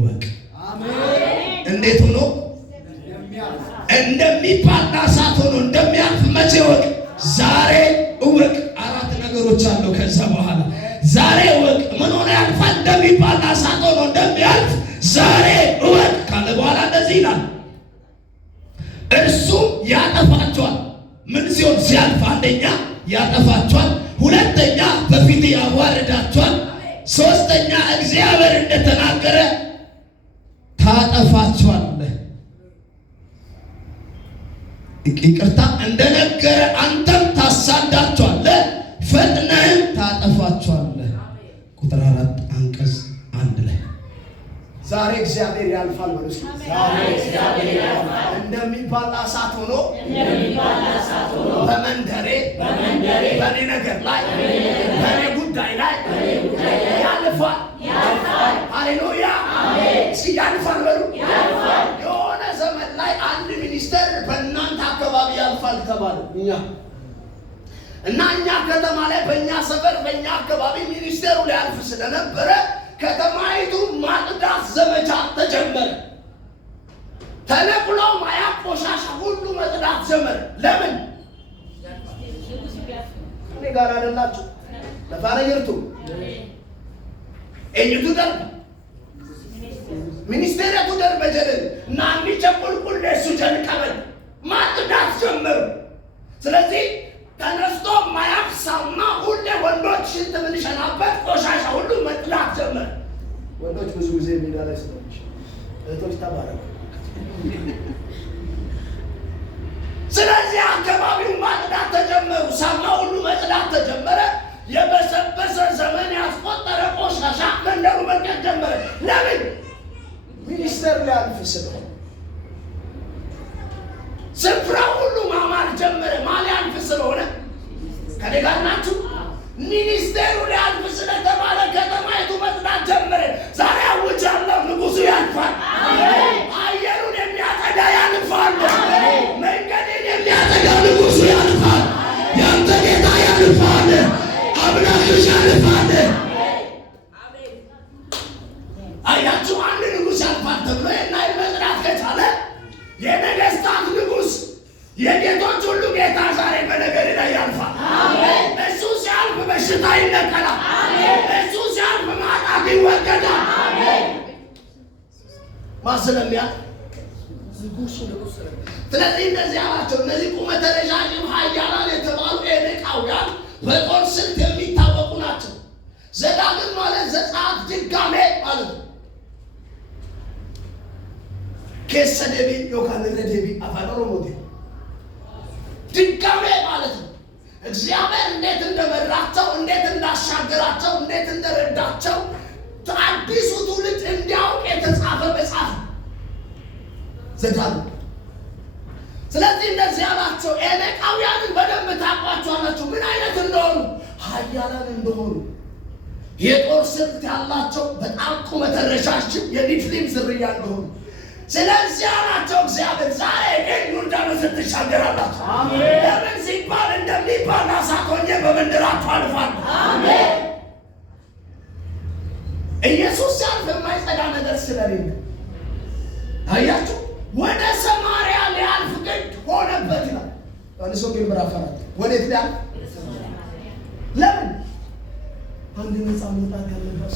እወቅ። እንዴት ሆኖ እንደሚባል እሳት ሆኖ እንደሚያልፍ መቼ እወቅ? ዛሬ እወቅ። አራት ነገሮች አሉ። ከዛ በኋላ ዛሬ እወቅ። ምን ሆነ ያልፋል? እንደሚባል እሳት ሆኖ እንደሚያልፍ ዛሬ እወቅ ካለ በኋላ እንደዚህ ይላል፣ እርሱም ያጠፋቸዋል። ምን ሲሆን? ሲያልፍ። አንደኛ ያጠፋቸዋል፣ ሁለተኛ በፊት ያዋርዳቸዋል፣ ሶስተኛ እግዚአብሔር እንደተናገረ ታጠፋቸዋለህ። ይቅርታ፣ እንደነገረ አንተም ታሳዳቸዋለህ፣ ፈጥነህም ታጠፋቸዋለህ። ቁጥር 4 አንቀጽ 1 ላይ ዛሬ እግዚአብሔር ያልፋል ማለት ነው። ዛሬ እግዚአብሔር ያልፋል እንደሚባል እሳት ሆኖ በመንደሬ በኔ ነገር ላይ በኔ ጉዳይ ላይ ያልፋል። ሃሌሉያ! እስኪ ያልፋል በሉ። የሆነ ዘመን ላይ አንድ ሚኒስተር በእናንተ አካባቢ ያልፋል ተባለ። እኛ ከተማ ላይ በእኛ ሰፈር በእኛ አካባቢ ሚኒስተሩ ሊያልፍ ስለነበረ ከተማይቱ ማጽዳት ዘመቻ ተጀመረ። ተነቅሎ ማያ ቆሻሻ ሁሉ መጽዳት ጀመረ። ለምን? እኔ ጋር አይደላችሁ? ለባለየርቱ እኝቱ ደር ሚኒስቴሪያቱ ደር በጀደል ናኒ ቸቁልቁል ለሱ ጀንቀበል ማጽዳት ጀመሩ። ስለዚህ ተነስቶ ማያፍሳውና ሁሌ ወንዶች ሽንት ምንሸናበት ቆሻሻ ሁሉ መጥላት ጀመረ። ወንዶች ብዙ ጊዜ ሜዳ ላይ ስለሆነች እህቶች ተባረኩ። ስለዚህ አካባቢው ማጽዳት ተጀመሩ። ሳማ ሁሉ መጽዳት ተጀመረ። የበሰበሰ ዘመን ያስቆጠረ ቆሻሻ መንደሩ መልቀቅ ጀመረ። ለምን? ሚኒስተር ሊያልፍ ስለሆነ ስፍራ ሁሉ ማማር ጀመረ። ማን ሊያልፍ ስለሆነ? ከኔ ጋር ናችሁ? ሚኒስቴሩ ሊያልፍ ስለተባለ ከተማይቱ መጽዳት ጀመረ። ዛሬ አውጃለሁ፣ ንጉሡ ያልፋል። አየሩን የሚያጠዳ ያልፋል። መንገድን የሚያጠዳ ንጉሡ ያልፋል። ያንተ ጌታ ያልፋል። አምላክሽ ያልፋል። አያችሁ፣ አንድ ንጉሥ ያልፋል ተብሎ የናይል መጽዳት ከቻለ የነገስታት ንጉሥ የጌቶች ሁሉ ጌታ ዛሬ በነገር ላይ ያልፋል። እሱ ሲያልፍ በሽታ ይነቀላል። እሱ ሲያልፍ ማጣት ይወገዳል። ማስለሚያ ንጉሡ። ስለዚህ እንደዚህ አላቸው። እነዚህ ቁመተ ረዣዥም ኃያላን የተባሉ ኤኔቃውያን በጦር ስልት የሚታወቁ ናቸው። ዘዳግም ማለት ዘጸአት ድጋሜ ማለት ነው። ኬሰ ደቢ ዮካን ረደቢ አፋን ኦሮሞቴ ድጋሜ ማለት ነው። እግዚአብሔር እንዴት እንደመራቸው፣ እንዴት እንዳሻገራቸው፣ እንዴት እንደረዳቸው አዲሱ ትውልድ እንዲያውቅ የተጻፈ መጽሐፍ ዘዳግም። ስለዚህ እንደዚህ ያላቸው ኤኔቃውያንን በደንብ ታውቋቸዋላችሁ። ምን አይነት እንደሆኑ፣ ኃያላን እንደሆኑ፣ የጦር ስልት ያላቸው በጣም ቁመተ ረዣዥም የኒፍሊም ዝርያ እንደሆኑ። ስለዚህ ያላቸው እግዚአብሔር ዛሬ ግን ዮርዳኖስን ትሻገራላችሁ። ለምን ሲባል እንደሚባል እሳት ሆኜ በመንደራችሁ አልፋለሁ። ኢየሱስ ሲያልፍ የማይጸዳ ነገር ስለሌለ አያችሁ፣ ወደ ሰማርያ ሊያልፍ ግድ ሆነበት ይላል ዮሐንስ ወንጌል ምዕራፍ 4። ወዴት ሊያልፍ? ለምን? አንድ ነፃ መውጣት ያለበት